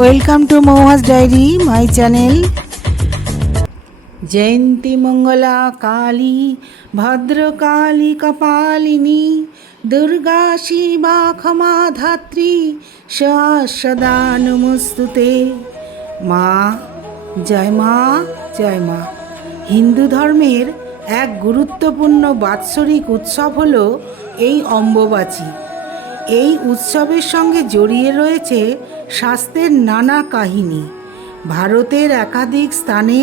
Welcome to Mouhas diary my channel. Jayanti Mangala Kali Bhadrakali Kapalini Durga Shiva Kshama Dhatri সদা নমস্তুতে। মা জয় মা জয় মা। হিন্দু ধর্মের এক গুরুত্বপূর্ণ বাৎসরিক উৎসব হলো এই অম্বুবাচী। এই উৎসবের সঙ্গে জড়িয়ে রয়েছে শাস্ত্রের নানা কাহিনী। ভারতের একাধিক স্থানে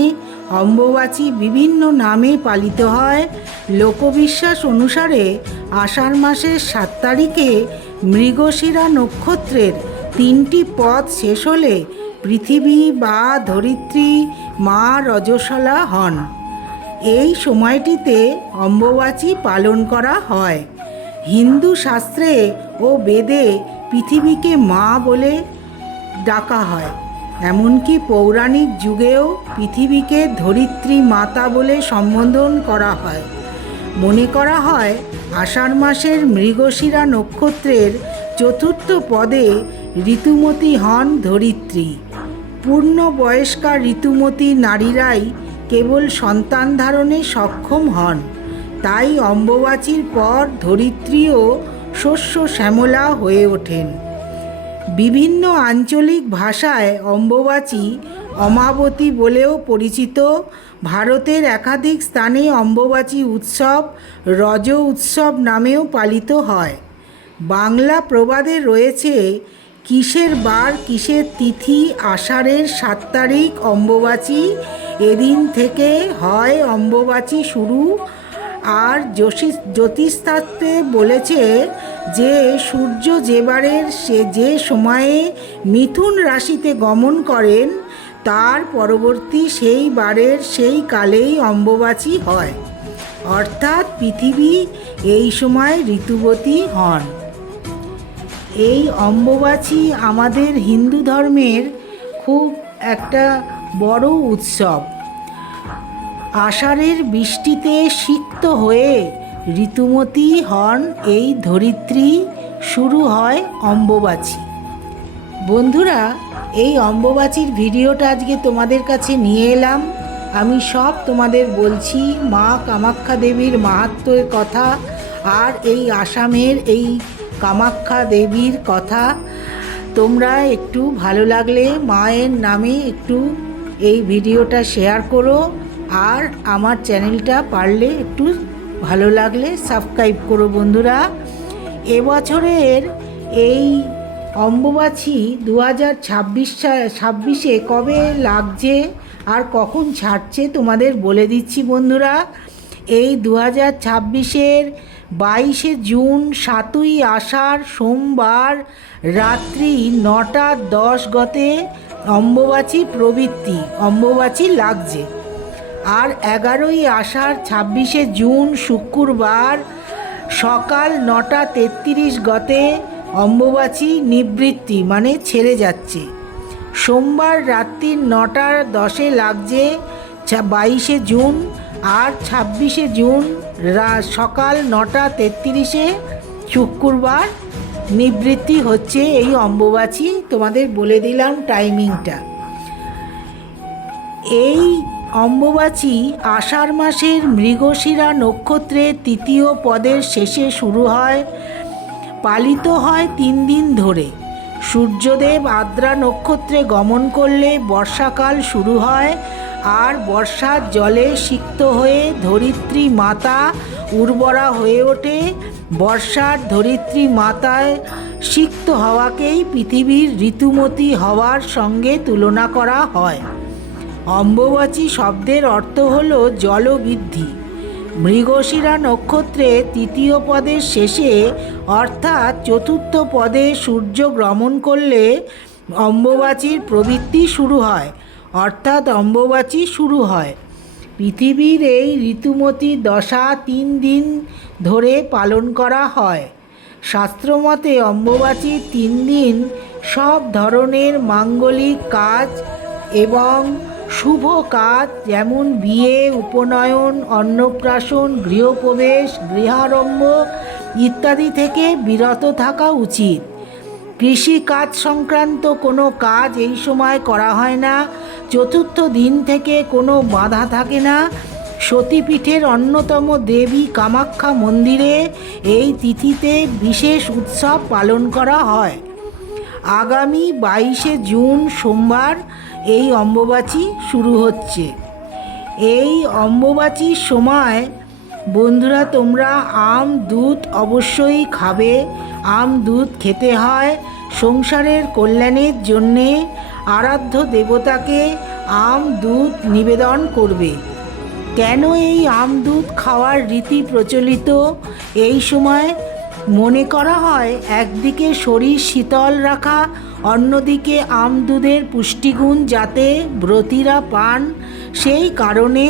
অম্বুবাচী বিভিন্ন নামে পালিত হয়। লোকবিশ্বাস অনুসারে আষাঢ় মাসের 7 তারিখে মৃগশিরা নক্ষত্রের 3টি পদ শেষ হলে পৃথিবী বা ধরিত্রী মা রজস্বলা হন। এই সময়টিতে অম্বুবাচী পালন করা হয়। হিন্দু শাস্ত্রে ও বেদে পৃথিবীকে মা বলে ডাকা হয়। এমনকি পৌরাণিক যুগেও পৃথিবীকে ধরিত্রী মাতা বলে সম্বোধন করা হয়। মনে করা হয় আষাঢ় মাসের মৃগশিরা নক্ষত্রের 4র্থ পদে ঋতুমতী হন ধরিত্রী। পূর্ণবয়স্কা ঋতুমতী নারীরাই কেবল সন্তান ধারণে সক্ষম হন। তাই অম্বুবাচীর পর ধরিত্রীও শস্য শ্যামলা হয়ে ওঠেন। বিভিন্ন আঞ্চলিক ভাষায় অম্বুবাচী অমাবতী বলেও পরিচিত। ভারতের একাধিক স্থানে অম্বুবাচী উৎসব রজ উৎসব নামেও পালিত হয়। বাংলা প্রবাদে রয়েছে, কিসের বার কিসের তিথি আষাঢ়ের 7 তারিখ অম্বুবাচী, এদিন থেকে হয় অম্বুবাচী শুরু। আর জ্যোতিষশাস্ত্রে বলেছে যে সূর্য যে সময়ে মিথুন রাশিতে গমন করেন তার পরবর্তী সেই বারের সেই কালেই অম্বুবাচী হয়, অর্থাৎ পৃথিবী এই সময় ঋতুবতী হন। এই অম্বুবাচী আমাদের হিন্দু ধর্মের খুব একটা বড় উৎসব। আষাঢ়ের বৃষ্টিতে সিক্ত হয়ে ঋতুমতী হন এই ধরিত্রী, শুরু হয় অম্বুবাচী। বন্ধুরা, এই অম্বুবাচীর ভিডিওটা আজকে তোমাদের কাছে নিয়ে এলাম। আমি সব তোমাদের বলছি মা কামাখ্যা দেবীর মাহাত্ম্যের কথা আর এই আসামের এই কামাখ্যা দেবীর কথা। তোমরা একটু ভালো লাগলে মায়ের নামে একটু এই ভিডিওটা শেয়ার করো, আর আমার চ্যানেলটা পারলে একটু ভালো লাগলে সাবস্ক্রাইব করো। বন্ধুরা, এবছরের এই অম্বুবাচী 2026 কবে লাগছে আর কখন ছাড়ছে তোমাদের বলে দিচ্ছি। বন্ধুরা, এই 2026 22শে জুন 7ই আষাঢ় সোমবার রাত্রি 9টা 10 গতে অম্বুবাচী প্রবৃত্তি অম্বুবাচী লাগছে। আর 11ই আষাঢ় 26শে জুন শুক্রবার সকাল 9টা 33 গতে অম্বুবাচী নিবৃত্তি মানে ছেড়ে যাচ্ছে। সোমবার রাত্রি 9টা 10 লাগছে 22শে জুন, আর 26শে জুন সকাল 9টা 33 শুক্রবার নিবৃত্তি হচ্ছে এই অম্বুবাচী। তোমাদের বলে দিলাম টাইমিংটা। এই অম্বুবাচী আষাঢ় মাসের মৃগশিরা নক্ষত্রের 3য় পদের শেষে শুরু হয়, পালিত হয় 3 দিন ধরে। সূর্যদেব আদ্রা নক্ষত্রে গমন করলে বর্ষাকাল শুরু হয়, আর বর্ষার জলে সিক্ত হয়ে ধরিত্রী মাতা উর্বরা হয়ে ওঠে। বর্ষার ধরিত্রী মাতায় সিক্ত হওয়াকেই পৃথিবীর ঋতুমতী হওয়ার সঙ্গে তুলনা করা হয়। অম্বুবাচী শব্দের অর্থ হল জলবৃদ্ধি। মৃগশিরা নক্ষত্রে 3য় পদের শেষে অর্থাৎ 4র্থ পদে সূর্য ভ্রমণ করলে অম্বুবাচীর প্রবৃত্তি শুরু হয়, অর্থাৎ অম্বুবাচী শুরু হয়। পৃথিবীর এই ঋতুমতী দশা 3 দিন ধরে পালন করা হয়। শাস্ত্রমতে অম্বুবাচীর 3 দিন সব ধরনের মাঙ্গলিক কাজ এবং শুভ কাজ যেমন বিয়ে, উপনয়ন, অন্নপ্রাশন, গৃহপ্রবেশ, গৃহারম্ভ ইত্যাদি থেকে বিরত থাকা উচিত। কৃষিকাজ সংক্রান্ত কোনো কাজ এই সময় করা হয় না। চতুর্থ দিন থেকে কোনো বাধা থাকে না। সতীপীঠের অন্যতম দেবী কামাখ্যা মন্দিরে এই তিথিতে বিশেষ উৎসব পালন করা হয়। আগামী 22শে জুন সোমবার এই অম্বুবাচী শুরু হচ্ছে। এই অম্বুবাচীর সময় বন্ধুরা তোমরা আম দুধ অবশ্যই খাবে। আম দুধ খেতে হয় সংসারের কল্যাণের জন্যে। আরাধ্য দেবতাকে আম দুধ নিবেদন করবে। কেন এই আম দুধ খাওয়ার রীতি প্রচলিত? এই সময় মনে করা হয় একদিকে শরীর শীতল রাখা, অন্যদিকে আম দুধের পুষ্টিগুণ যাতে ব্রতীরা পান, সেই কারণে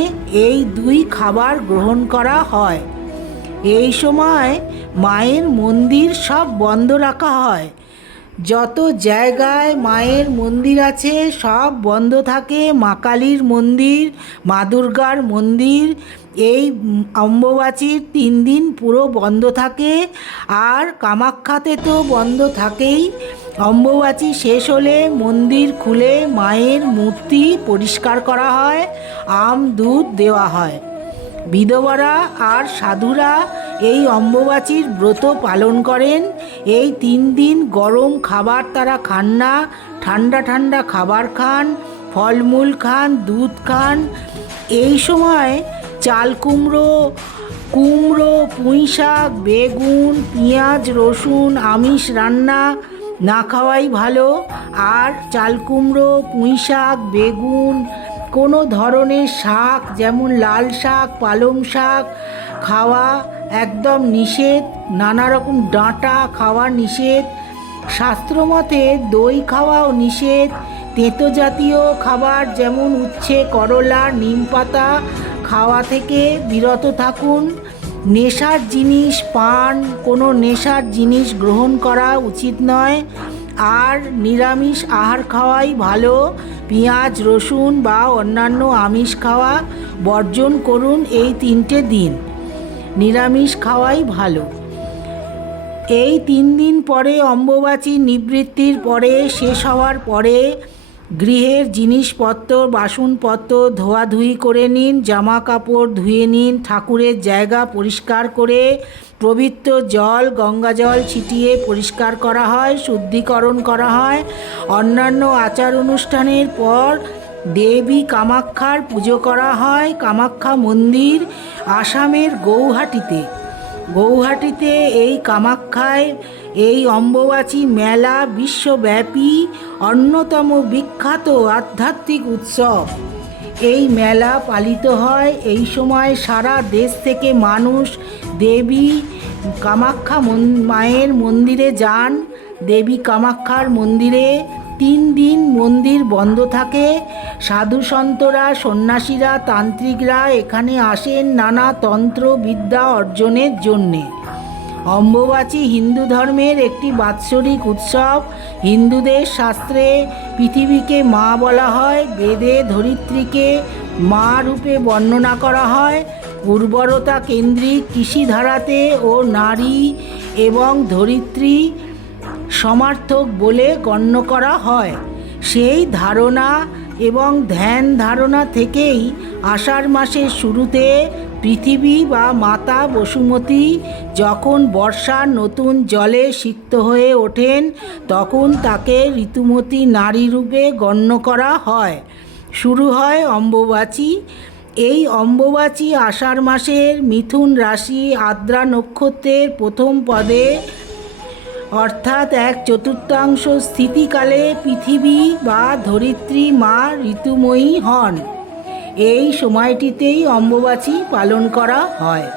এই দুই খাবার গ্রহণ করা হয়। এই সময় মায়ের মন্দির সব বন্ধ রাখা হয়। যত জায়গায় মায়ের মন্দির আছে সব বন্ধ থাকে। মা কালীর মন্দির, মা দুর্গার মন্দির এই অম্বুবাচীর 3 দিন পুরো বন্ধ থাকে। আর কামাখ্যাতে তো বন্ধ থাকেই। অম্বুবাচী শেষ হলে মন্দির খুলে মায়ের মূর্তি পরিষ্কার করা হয়, আম দুধ দেওয়া হয়। বিধবারা আর সাধুরা এই অম্বুবাচীর ব্রত পালন করেন। এই 3 দিন গরম খাবার তারা খান না, ঠান্ডা ঠান্ডা খাবার খান, ফলমূল খান, দুধ খান। এই সময় চাল কুমড়ো, পুঁই শাক, বেগুন, পেঁয়াজ, রসুন আমিষ রান্না না খাওয়াই ভালো। আর চাল কুমড়ো, পুঁই শাক, বেগুন, কোনো ধরনের শাক যেমন লাল শাক, পালং শাক খাওয়া একদম নিষেধ। নানা রকম ডাঁটা খাওয়া নিষেধ। শাস্ত্রমতে দই খাওয়াও নিষেধ। তেঁতো জাতীয় খাবার যেমন উচ্ছে, করলা, নিম পাতা খাওয়া থেকে বিরত থাকুন। নেশার জিনিস, পান, কোনো নেশার জিনিস গ্রহণ করা উচিত নয়। আর নিরামিষ আহার খাওয়াই ভালো। পেঁয়াজ, রসুন বা অন্যান্য আমিষ খাওয়া বর্জন করুন। এই 3টে দিন নিরামিষ খাওয়াই ভালো। এই 3 দিন পরে অম্বুবাচী নিবৃত্তির পরে শেষ হওয়ার পরে গৃহের জিনিসপত্র, বাসনপত্র ধোয়াধুয়ি করে নিন, জামা কাপড় ধুয়ে নিন, ঠাকুরের জায়গা পরিষ্কার করে পবিত্র জল, গঙ্গা জল ছিটিয়ে পরিষ্কার করা হয়, শুদ্ধিকরণ করা হয়। অন্যান্য আচার অনুষ্ঠানের পর দেবী কামাখ্যার পুজো করা হয়। কামাখ্যা মন্দির আসামের গৌহাটিতে এই কামাখ্যায় এই অম্বুবাচী মেলা বিশ্বব্যাপী অন্যতম বিখ্যাত আধ্যাত্মিক উৎসব। এই মেলা পালিত হয়। এই সময় সারা দেশ থেকে মানুষ দেবী কামাখ্যা মায়ের মন্দিরে যান। দেবী কামাখ্যার মন্দিরে 3 দিন মন্দির বন্ধ থাকে। সাধু সন্তরা, সন্ন্যাসীরা, তান্ত্রিকরা এখানে আসেন নানা তন্ত্র বিদ্যা অর্জনের জন্যে। অম্বুবাচী হিন্দু ধর্মের একটি বাৎসরিক উৎসব। হিন্দুদের শাস্ত্রে পৃথিবীকে মা বলা হয়। বেদে ধরিত্রীকে মা রূপে বর্ণনা করা হয়। উর্বরতা কেন্দ্রিক কৃষিধারাতে ও নারী এবং ধরিত্রী সমার্থক বলে গণ্য করা হয়। সেই ধারণা এবং ধ্যান ধারণা থেকেই আষাঢ় মাসের শুরুতে পৃথিবী বা মাতা বসুমতী যখন বর্ষার নতুন জলে সিক্ত হয়ে ওঠেন তখন তাকে ঋতুমতী নারী রূপে গণ্য করা হয়। শুরু হয় অম্বুবাচী। এই অম্বুবাচী আষাঢ় মাসের মিথুন রাশি আদ্রা নক্ষত্রের প্রথম পদে অর্থাৎ 1/4 স্থিতিকালে পৃথিবী বা ধরিত্রী মা ঋতুময়ী হন। এই সময়টিতেই অম্বুবাচী পালন করা হয়।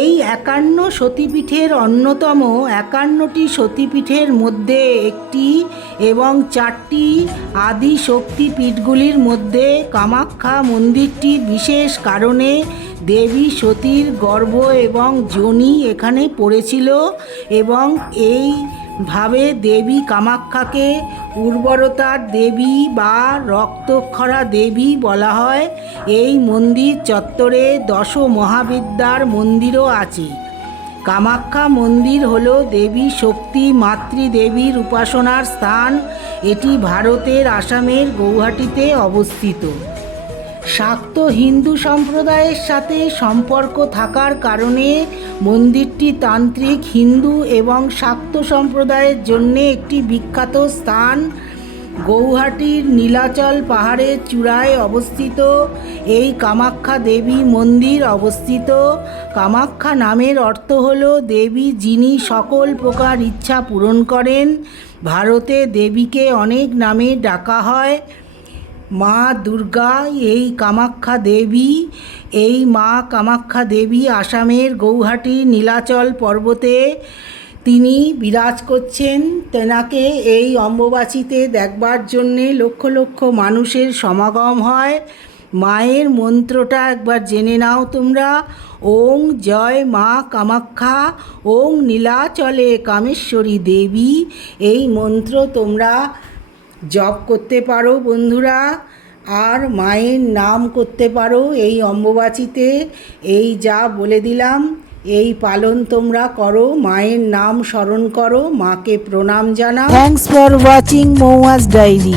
এই 51 সতীপীঠের অন্যতম 51টি সতীপীঠের মধ্যে একটি এবং 4টি আদি শক্তিপীঠগুলির মধ্যে কামাখ্যা মন্দিরটি বিশেষ কারণে দেবী সতীর গর্ভ এবং যোনি এখানে পড়েছিল এবং এইভাবে দেবী কামাখ্যাকে উর্বরতার দেবী বা রক্তক্ষরা দেবী বলা হয়। এই মন্দির চত্বরে 10 মহাবিদ্যার মন্দিরও আছে। কামাখ্যা মন্দির হল দেবী শক্তি মাতৃদেবীর উপাসনার স্থান। এটি ভারতের আসামের গৌহাটিতে অবস্থিত। শাক্ত হিন্দু সম্প্রদায়ের সাথে সম্পর্ক থাকার কারণে মন্দিরটি তান্ত্রিক হিন্দু এবং শাক্ত সম্প্রদায়ের জন্য একটি বিখ্যাত স্থান। গৌহাটির নীলাচল পাহাড়ের চূড়ায় অবস্থিত এই কামাখ্যা দেবী মন্দির অবস্থিত। কামাখ্যা নামের অর্থ হল দেবী যিনি সকল প্রকার ইচ্ছা পূরণ করেন। ভারতে দেবীকে অনেক নামে ডাকা হয়। মা দুর্গা এই কামাখ্যা দেবী। এই মা কামাখ্যা দেবী আসামের গৌহাটি নীলাচল পর্বতে তিনি বিরাজ করছেন। তেনাকে এই অম্বুবাচীতে দেখবার জন্যে লক্ষ লক্ষ মানুষের সমাগম হয়। মায়ের মন্ত্রটা একবার জেনে নাও তোমরা। ওং জয় মা কামাখ্যা, ওং নীলাচলে কামেশ্বরী দেবী। এই মন্ত্র তোমরা জপ করতে পারো বন্ধুরা, আর মায়ের নাম করতে পারো এই অম্বুবাচীতে। এই যা বলে দিলাম এই পালন তোমরা করো, মায়ের নাম স্মরণ করো, মাকে প্রণাম জানাও। Thanks for watching Mouas diary.